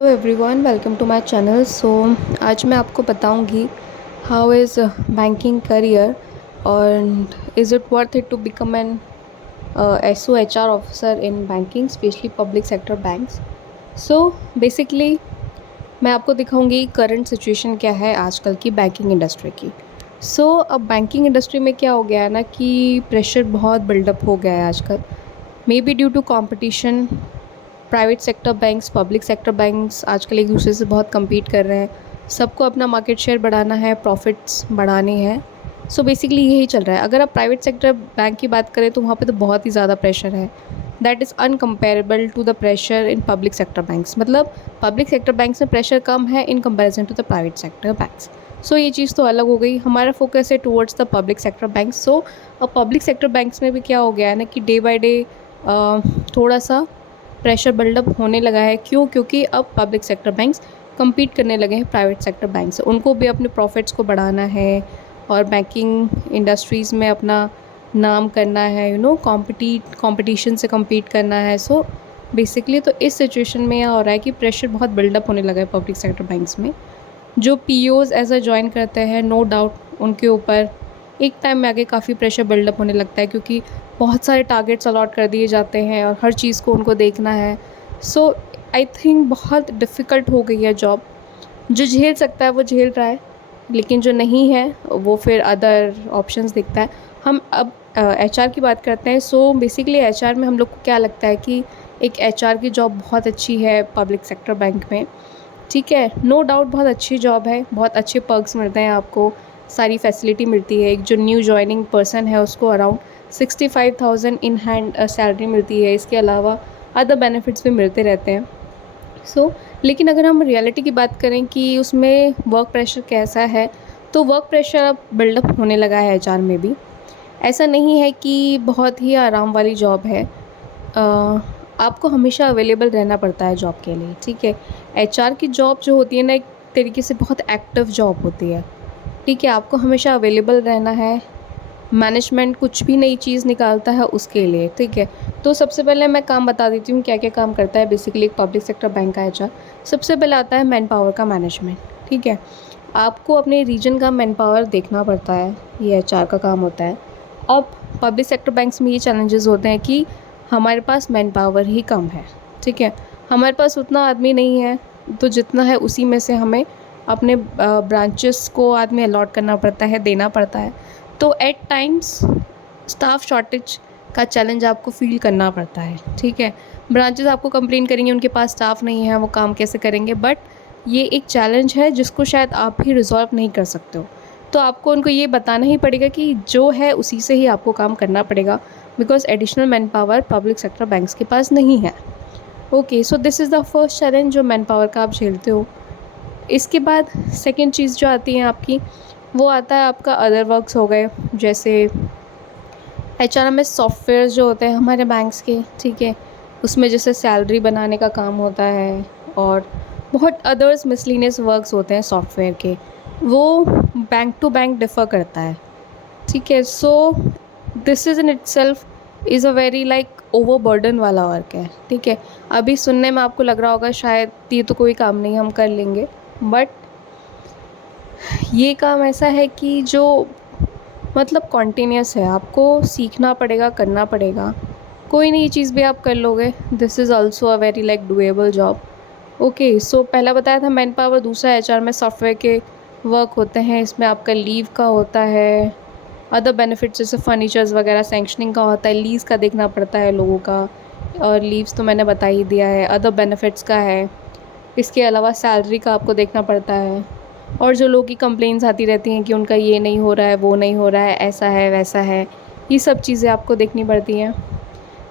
Hello everyone, welcome to my channel. आज मैं आपको बताऊंगी हाउ इज़ बैंकिंग करियर और is it worth it to become an S O H R officer in banking, specially public sector banks. So basically मैं आपको दिखाऊंगी current situation क्या है आजकल की बैंकिंग इंडस्ट्री की। अब बैंकिंग इंडस्ट्री में क्या हो गया है ना कि प्रेशर बहुत बिल्डअप हो गया है आजकल, maybe due to competition. Private sector banks, public sector banks आजकल एक दूसरे से बहुत कम्पीट कर रहे हैं। सबको अपना मार्केट शेयर बढ़ाना है, प्रॉफिट्स बढ़ाने हैं। बेसिकली यही चल रहा है। अगर आप प्राइवेट सेक्टर बैंक की बात करें तो वहाँ पे तो बहुत ही ज़्यादा प्रेशर है। That is uncomparable to the pressure in public sector banks. मतलब पब्लिक सेक्टर बैंक्स में प्रेशर कम है in comparison to the private sector banks. ये चीज़ तो अलग हो गई। हमारा फोकस है towards the public sector banks. अब पब्लिक सेक्टर बैंक्स में भी क्या हो गया है ना कि डे बाय डे थोड़ा सा प्रेशर बिल्डअप होने लगा है। क्यों? क्योंकि अब पब्लिक सेक्टर बैंक्स compete करने लगे हैं प्राइवेट सेक्टर बैंक से। उनको भी अपने प्रॉफिट्स को बढ़ाना है और बैंकिंग इंडस्ट्रीज़ में अपना नाम करना है, कंपटीशन से compete करना है। बेसिकली तो इस सिचुएशन में यह हो रहा है कि प्रेशर बहुत बिल्डअप होने लगा है पब्लिक सेक्टर बैंक्स में। जो पीओज एज अ ज्वाइन करते हैं, नो डाउट उनके ऊपर एक टाइम में आगे काफ़ी प्रेशर बिल्डअप होने लगता है, क्योंकि बहुत सारे टारगेट्स अलॉट कर दिए जाते हैं और हर चीज़ को उनको देखना है। आई थिंक बहुत डिफ़िकल्ट हो गई है जॉब। जो झेल सकता है वो झेल रहा है, लेकिन जो नहीं है वो फिर अदर ऑप्शंस देखता है। हम अब एचआर की बात करते हैं। बेसिकली एचआर में हम लोग को क्या लगता है कि एक एचआर की जॉब बहुत अच्छी है पब्लिक सेक्टर बैंक में। ठीक है, नो डाउट बहुत अच्छी जॉब है, बहुत अच्छे पर्क्स मिलते हैं आपको, सारी फैसिलिटी मिलती है। एक जो न्यू जॉइनिंग पर्सन है उसको अराउंड 65,000 इन हैंड सैलरी मिलती है। इसके अलावा अदर बेनिफिट्स भी मिलते रहते हैं। लेकिन अगर हम रियलिटी की बात करें कि उसमें वर्क प्रेशर कैसा है, तो वर्क प्रेशर अब बिल्डअप होने लगा है एचआर में भी। ऐसा नहीं है कि बहुत ही आराम वाली जॉब है। आपको हमेशा अवेलेबल रहना पड़ता है जॉब के लिए। ठीक है, एचआर की जॉब जो होती है ना, एक तरीके से बहुत एक्टिव जॉब होती है। ठीक है, आपको हमेशा अवेलेबल रहना है। मैनेजमेंट कुछ भी नई चीज़ निकालता है उसके लिए। ठीक है, तो सबसे पहले मैं काम बता देती हूँ क्या क्या काम करता है बेसिकली एक पब्लिक सेक्टर बैंक का एचआर। सबसे पहले आता है मैन पावर का मैनेजमेंट। ठीक है, आपको अपने रीजन का मैन पावर देखना पड़ता है, ये एचआर का काम होता है। अब पब्लिक सेक्टर बैंक्स में ये चैलेंजेस होते हैं कि हमारे पास मैन पावर ही कम है। ठीक है, हमारे पास उतना आदमी नहीं है, तो जितना है उसी में से हमें अपने ब्रांचेस को आदमी अलॉट करना पड़ता है, देना पड़ता है। तो एट टाइम्स स्टाफ शॉर्टेज का चैलेंज आपको फील करना पड़ता है। ठीक है, ब्रांचेस आपको कंप्लेन करेंगे उनके पास स्टाफ नहीं है, वो काम कैसे करेंगे, बट ये एक चैलेंज है जिसको शायद आप ही रिजॉल्व नहीं कर सकते हो। तो आपको उनको ये बताना ही पड़ेगा कि जो है उसी से ही आपको काम करना पड़ेगा, because additional man power public sector banks के पास नहीं है। Okay, so this is the first challenge जो मैन पावर का आप झेलते हो। इसके बाद सेकेंड चीज़ जो आती है आपकी, वो आता है आपका अदर वर्क्स हो गए, जैसे एचआर में सॉफ्टवेयर जो होते हैं हमारे बैंक्स के। ठीक है, उसमें जैसे सैलरी बनाने का काम होता है और बहुत अदर्स मिसलिनियस वर्क्स होते हैं सॉफ्टवेयर के, वो बैंक टू बैंक डिफ़र करता है। ठीक है, this is in itself is a very like overburden वाला वर्क है। ठीक है, अभी सुनने में आपको लग रहा होगा शायद ये तो कोई काम नहीं, हम कर लेंगे, बट ये काम ऐसा है कि जो मतलब कॉन्टीन्यूस है, आपको सीखना पड़ेगा, करना पड़ेगा। कोई नहीं चीज़ भी आप कर लोगे। This is also a very like doable job. Okay, पहला बताया था मैन पावर, दूसरा एचआर में सॉफ्टवेयर के वर्क होते हैं। इसमें आपका लीव का होता है, अदर बेनिफिट्स जैसे फर्नीचर्स वगैरह सैंक्शनिंग का होता है, लीज़ का देखना पड़ता है लोगों का, और लीव्स तो मैंने बता ही दिया है, अदर बेनिफिट्स का है। इसके अलावा सैलरी का आपको देखना पड़ता है, और जो लोगों की कंप्लेंट्स आती रहती हैं कि उनका ये नहीं हो रहा है, वो नहीं हो रहा है, ऐसा है वैसा है, ये सब चीज़ें आपको देखनी पड़ती हैं।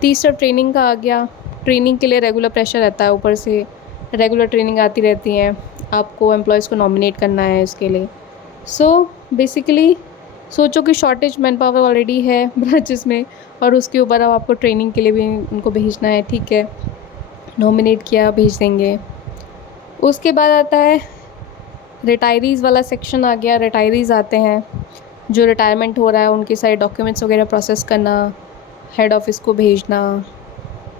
तीसरा ट्रेनिंग का आ गया। ट्रेनिंग के लिए रेगुलर प्रेशर रहता है, ऊपर से रेगुलर ट्रेनिंग आती रहती हैं, आपको एम्प्लॉयज़ को नॉमिनेट करना है इसके लिए। बेसिकली सोचो कि शॉर्टेज मैन पावर ऑलरेडी है ब्रांचेस में, और उसके ऊपर अब आपको ट्रेनिंग के लिए भी उनको भेजना है। ठीक है, नॉमिनेट किया, भेज देंगे। उसके बाद आता है रिटायरीज़ वाला सेक्शन आ गया। रिटायरीज़ आते हैं, जो रिटायरमेंट हो रहा है उनके सारे डॉक्यूमेंट्स वगैरह प्रोसेस करना, हेड ऑफ़िस को भेजना।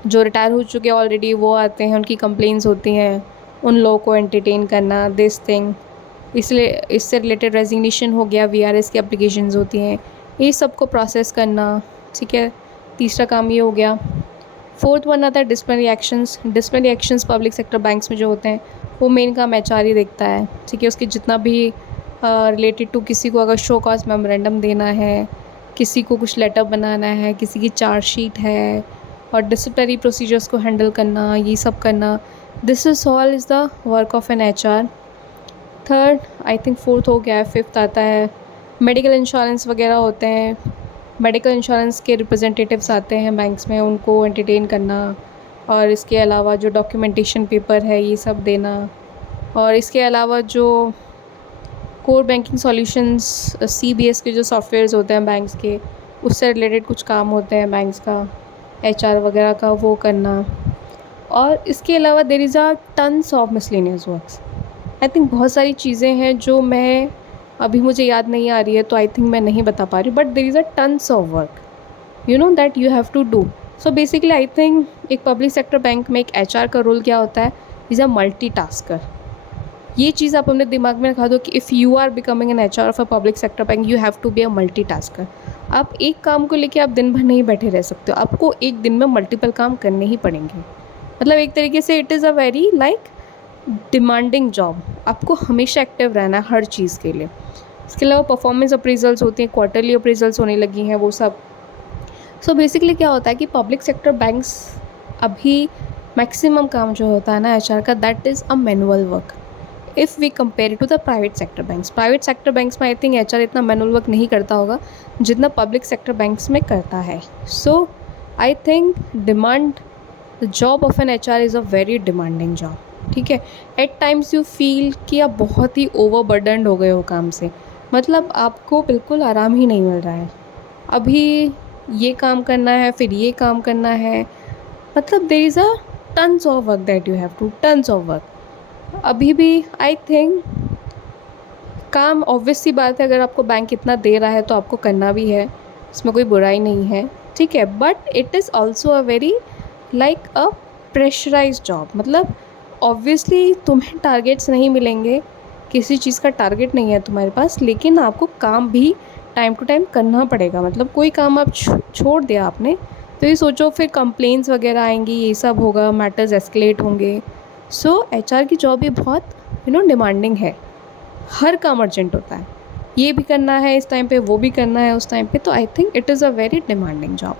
जो रिटायर हो चुके हैं ऑलरेडी वो आते हैं, उनकी कंप्लेंट्स होती हैं, उन लोगों को एंटरटेन करना, दिस थिंग। इसलिए इससे रिलेटेड रेजिग्नेशन हो गया, वीआरएस की एप्लीकेशंस होती हैं, ये सब को प्रोसेस करना, ठीक है। तीसरा काम ये हो गया। फोर्थ वन आता है disciplinary actions. Disciplinary actions public sector banks में जो होते हैं वो मेन काम एचआर ही देखता है, ठीक है। उसके जितना भी रिलेटेड टू किसी को अगर शो कॉज मेमोरेंडम देना है, किसी को कुछ लेटर बनाना है, किसी की चार्जशीट है, और डिसिप्लिनरी प्रोसीजर्स को हैंडल करना, ये सब करना, this is all is the work of an HR. Third I think fourth हो गया है। फिफ्थ आता है मेडिकल इंश्योरेंस वगैरह होते हैं। मेडिकल इंश्योरेंस के रिप्रेजेंटेटिव्स आते हैं बैंक्स में, उनको एंटरटेन करना, और इसके अलावा जो डॉक्यूमेंटेशन पेपर है ये सब देना, और इसके अलावा जो कोर बैंकिंग सॉल्यूशंस सीबीएस के जो सॉफ्टवेयर्स होते हैं बैंक्स के, उससे रिलेटेड कुछ काम होते हैं बैंक्स का, एचआर वगैरह का, वो करना। और इसके अलावा there is a tons of miscellaneous works. I think बहुत सारी चीज़ें हैं जो मैं अभी मुझे याद नहीं आ रही है, तो आई थिंक मैं नहीं बता पा रही, but there is a tons of work you know that you have to do. So basically I think एक पब्लिक सेक्टर बैंक में एक एचआर का रोल क्या होता है, इज़ अ मल्टीटास्कर। ये चीज़ आप अपने दिमाग में रखा दो कि if you are becoming an HR of a public sector bank, you have to be a multitasker. आप एक काम को लेके आप दिन भर नहीं बैठे रह सकते हो, आपको एक दिन में मल्टीपल काम करने ही पड़ेंगे। मतलब एक तरीके से it is a very like demanding job. आपको हमेशा एक्टिव रहना है हर चीज़ के लिए। इसके अलावा परफॉर्मेंस अप्रेजल्स होती हैं, क्वार्टरली अप्रेजल्स होने लगी हैं, वो सब। सो बेसिकली क्या होता है कि पब्लिक सेक्टर बैंक्स अभी मैक्सिमम काम जो होता है ना एचआर का, that is a manual work if we compare to the private sector banks. Private sector banks में आई थिंक एचआर इतना मैनुअल वर्क नहीं करता होगा जितना पब्लिक सेक्टर बैंक्स में करता है। So I think demand the job of an HR is a very demanding job, ठीक है। एट टाइम्स यू फील कि आप बहुत ही ओवरबर्डनड हो गए हो काम से, मतलब आपको बिल्कुल आराम ही नहीं मिल रहा है। अभी ये काम करना है, फिर ये काम करना है, मतलब there is a tons of work that you have to, tons of work. अभी भी आई थिंक काम ऑब्वियस सी बात है, अगर आपको बैंक इतना दे रहा है तो आपको करना भी है, इसमें कोई बुराई नहीं है, ठीक है। But it is also a very like a pressurise job. मतलब ऑब्वियसली तुम्हें टारगेट्स नहीं मिलेंगे, किसी चीज़ का टारगेट नहीं है तुम्हारे पास, लेकिन आपको काम भी टाइम टू टाइम करना पड़ेगा। मतलब कोई काम आप छोड़ दिया आपने तो ये सोचो फिर कंप्लेंट्स वगैरह आएंगी, ये सब होगा, मैटर्स एस्केलेट होंगे। सो एचआर की जॉब ये बहुत डिमांडिंग है, हर काम अर्जेंट होता है, ये भी करना है इस टाइम पे, वो भी करना है उस टाइम पे, तो I think it is a very demanding job.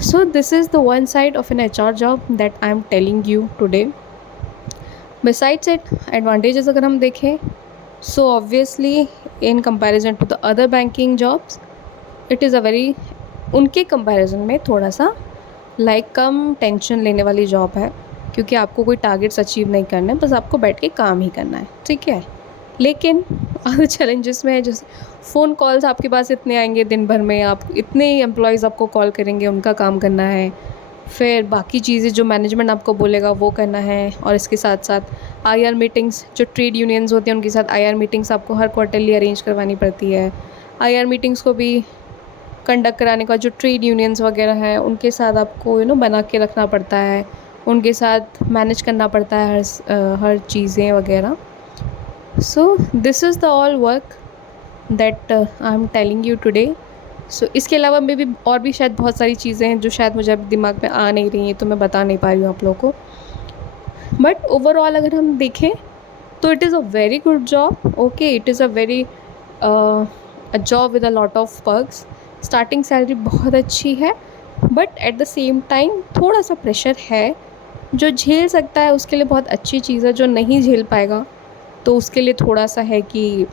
So this is the one side of an HR job that I am telling you today. Besides it, advantages अगर हम देखें, so obviously in comparison to the other banking jobs, it is a very उनके comparison में थोड़ा सा like कम tension लेने वाली job है, क्योंकि आपको कोई टारगेट्स अचीव नहीं करना है, बस आपको बैठ के काम ही करना है, ठीक है। लेकिन अदर चैलेंजेस में है, जैसे फ़ोन कॉल्स आपके पास इतने आएंगे दिन भर में, आप इतने एम्प्लॉयज़ आपको कॉल करेंगे, उनका काम करना है, फिर बाकी चीज़ें जो मैनेजमेंट आपको बोलेगा वो करना है, और इसके साथ साथ आईआर मीटिंग्स, जो ट्रेड यूनियंस होती हैं उनके साथ आईआर मीटिंग्स आपको हर क्वार्टरली अरेंज करवानी पड़ती है। आईआर मीटिंग्स को भी कंडक्ट कराने का जो ट्रेड यूनियंस वगैरह हैं उनके साथ आपको बना के रखना पड़ता है, उनके साथ मैनेज करना पड़ता है हर चीज़ें वगैरह। So this is the all work that I am telling you today. So इसके अलावा मे भी और भी शायद बहुत सारी चीज़ें हैं जो शायद मुझे अभी दिमाग में आ नहीं रही हैं, तो मैं बता नहीं पा रही हूँ आप लोगों को। बट ओवरऑल अगर हम देखें तो it is a very good job, okay, it is a very a job with a lot of perks. Starting salary बहुत अच्छी है, but at the same time थोड़ा सा प्रेशर है। जो झेल सकता है उसके लिए बहुत अच्छी चीज़ है, जो नहीं झेल पाएगा तो उसके लिए थोड़ा सा है कि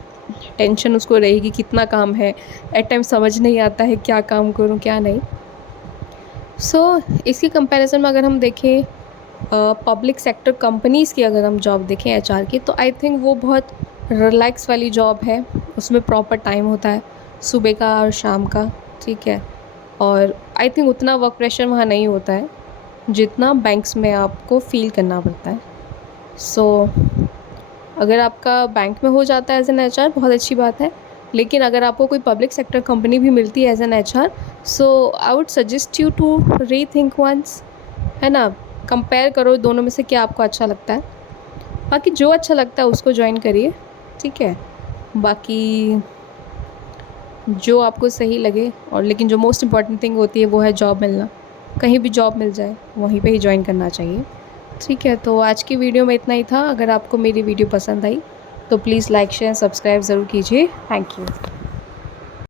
टेंशन उसको रहेगी, कितना काम है, एट टाइम समझ नहीं आता है क्या काम करूं क्या नहीं। सो इसकी कंपैरिजन में अगर हम देखें पब्लिक सेक्टर कंपनीज़ की, अगर हम जॉब देखें एचआर की, तो आई थिंक वो बहुत रिलैक्स वाली जॉब है। उसमें प्रॉपर टाइम होता है सुबह का और शाम का, ठीक है। और आई थिंक उतना वर्क प्रेशर वहाँ नहीं होता है जितना बैंक्स में आपको फील करना पड़ता है। सो अगर आपका बैंक में हो जाता है एज एन एचआर, बहुत अच्छी बात है, लेकिन अगर आपको कोई पब्लिक सेक्टर कंपनी भी मिलती है as an HR, so I would suggest you to rethink once, है ना। कंपेयर करो दोनों में से क्या आपको अच्छा लगता है। बाकी जो अच्छा लगता है उसको ज्वाइन करिए, ठीक है। बाकी जो आपको सही लगे, और लेकिन जो मोस्ट इम्पॉर्टेंट थिंग होती है वो है जॉब मिलना। कहीं भी जॉब मिल जाए वहीं पे ही ज्वाइन करना चाहिए, ठीक है। तो आज की वीडियो में इतना ही था। अगर आपको मेरी वीडियो पसंद आई तो प्लीज़ लाइक शेयर सब्सक्राइब ज़रूर कीजिए। Thank you.